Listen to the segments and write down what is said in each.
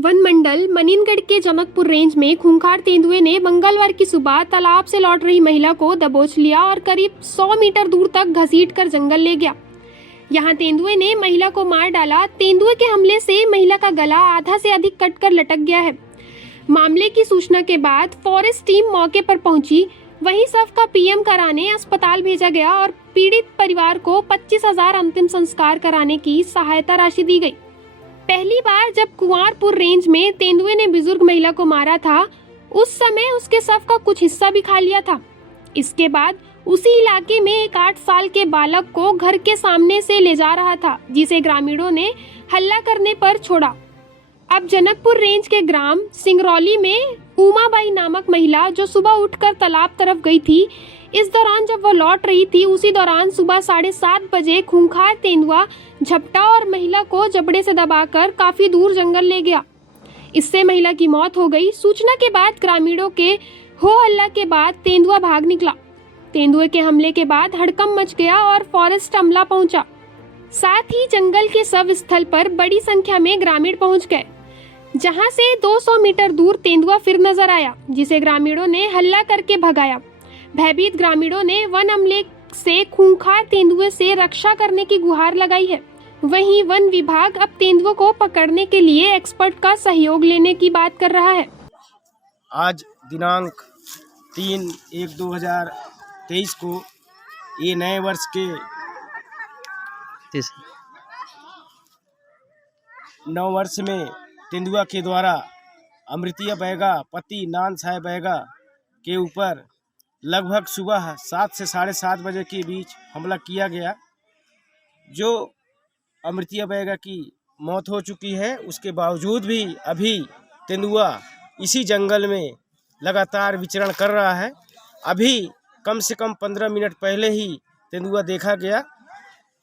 One मंडल मनीनगढ़ के Janakpur range में खूंखार तेंदुए ने मंगलवार की सुबह तालाब से लौट रही महिला को दबोच लिया और करीब 100 मीटर दूर तक घसीटकर जंगल ले गया। यहां तेंदुए ने महिला को मार डाला। तेंदुए के हमले से महिला का गला आधा से अधिक कटकर लटक गया है। मामले की सूचना के बाद फॉरेस्ट टीम मौके पर पहुंची। वहीं शव का पीएम कराने अस्पताल भेजा गया और पीड़ित परिवार को 25,000 अंतिम संस्कार कराने की सहायता राशि दी गई। पहली बार जब कुंवारपुर रेंज में तेंदुए ने बुजुर्ग महिला को मारा था, उस समय उसके शव का कुछ हिस्सा भी खा लिया था। इसके बाद उसी इलाके में एक 8 साल के बालक को घर के सामने से ले जा रहा था, जिसे ग्रामीणों ने हल्ला करने पर छोड़ा। अब जनकपुर रेंज के ग्राम सिंगरौली में उमाबाई नामक महिला जो सुबह उठकर तालाब तरफ गई थी, इस दौरान जब वो लौट रही थी, उसी दौरान सुबह 7:30 बजे खूंखार तेंदुआ झपटा और महिला को जबड़े से दबाकर काफी दूर जंगल ले गया। इससे महिला की मौत हो गई। सूचना के बाद ग्रामीणों के हो हल्ला के बाद तेंदुआ भाग निकला। तेंदुए के हमले के बाद हड़कंप मच गया और फॉरेस्ट अमला पहुंचा। साथ ही जंगल के शव स्थल पर बड़ी संख्या में ग्रामीण पहुंच गए, जहां से 200 मीटर दूर तेंदुआ फिर नजर आया, जिसे ग्रामीणों ने हल्ला करके भगाया। भयभीत ग्रामीणों ने वन अमले से खूंखार तेंदुए से रक्षा करने की गुहार लगाई है। वहीं वन विभाग अब तेंदुओं को पकड़ने के लिए एक्सपर्ट का सहयोग लेने की बात कर रहा है। आज दिनांक 3/1/2023 को ये नए वर्ष के नव वर्ष में तेंदुआ के द्वारा अमृतिया बैगा पति नान साय बैगा के ऊपर लगभग सुबह 7 से 7:30 बजे के बीच हमला किया गया। जो अमृतिया बैगा की मौत हो चुकी है, उसके बावजूद भी अभी तेंदुआ इसी जंगल में लगातार विचरण कर रहा है। अभी कम से कम 15 मिनट पहले ही तेंदुआ देखा गया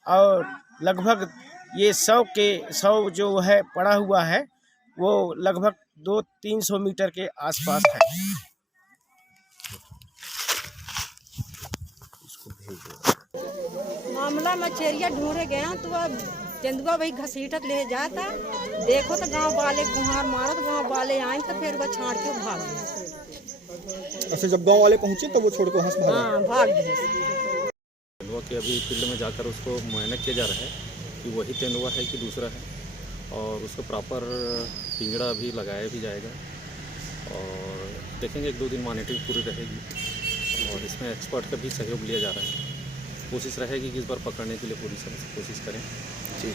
और लगभग ये 100 जो है पड़ा हुआ है, वो लगभग 200-300 मीटर के आसपास है। मामला मछेरिया ढूंढे गया तो वह तेंदुआ वही घसीटक ले जाता। देखो तो गांव वाले गुहार मारत, गांव वाले आए तो फिर वह छाड़ के भाग गए। अच्छा, जब गांव वाले पहुंचे तो वो छोड़ के वहाँ से भागा? हाँ, भाग गए। तेंदुआ के अभी फील्ड में जाकर उसको मुआयना किया जा रहा है कि वही तेंदुआ है कि दूसरा है, और उसको प्रॉपर पिंजड़ा भी लगाया भी जाएगा और देखेंगे 1-2 दिन मॉनिटरिंग पूरी रहेगी और इसमें एक्सपर्ट का भी सहयोग लिया जा रहा है। कोशिश रहेगी कि इस बार पकड़ने के लिए पूरी कोशिश करें। जी।